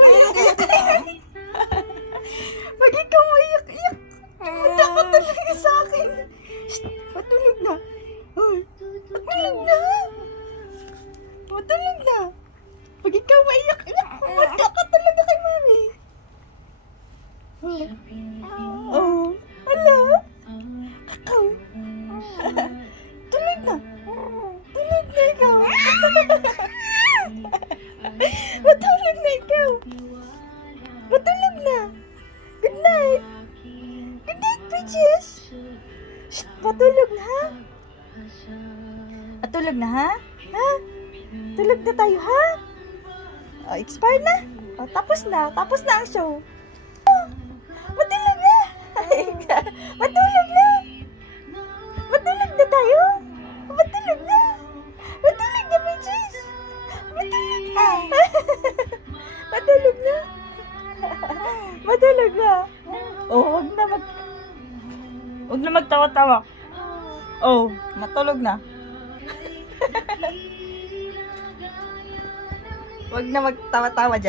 maiyak-iyak. Pag ikaw maiyak-iyak, pumunta ka talaga sa akin. Shh, matulog na. Ay, matulog na. Matulog na. Pag ikaw maiyak-iyak, pumunta ka talaga kay mami. Oh, hala. Kakao. Tulog na. Tulog na ikaw. Matulog na ikaw. Matulog na. Good night. Good night, Peaches. Shh, patulog na ha. Patulog na ha? Ha? Tulog na tayo ha? Oh, expired na? Oh, tapos na. Tapos na ang show. Oh, matulog na. Matulog na. Matulog na tayo. Matulog na. Matulog na, Peaches. Matulog na. Matulog na. Matulog na. Oh, wag na magtawa-tawa. Oh, matulog na. Wag na magtawa-tawa dyan.